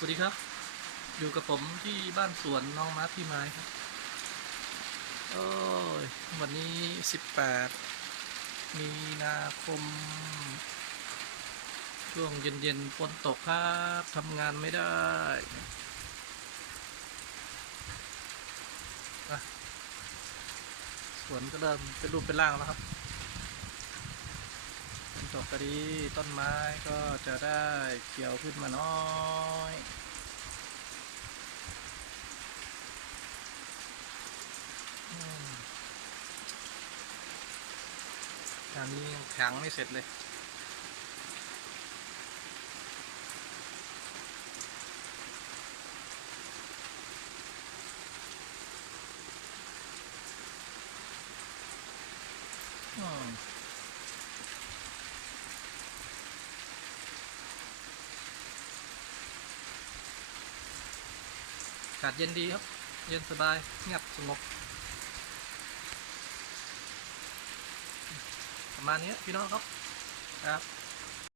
สวัสดีครับอยู่กับผมที่บ้านสวนน้องมาร์คที่ไม้ครับโอ้ยวันนี้18มีนาคมช่วงเย็นๆฝนตกครับทำงานไม่ได้นะสวนก็เริ่มเป็นรูปเป็นร่างแล้วครับฝนตกก็ดีต้นไม้ก็จะได้เขียวขึ้นมาน้อยทางนี้ยังแข็งไม่เสร็จเลยอากาศเย็นดีครับเย็นสบายเงียบสงบประมาณนี้พี่น้องครับ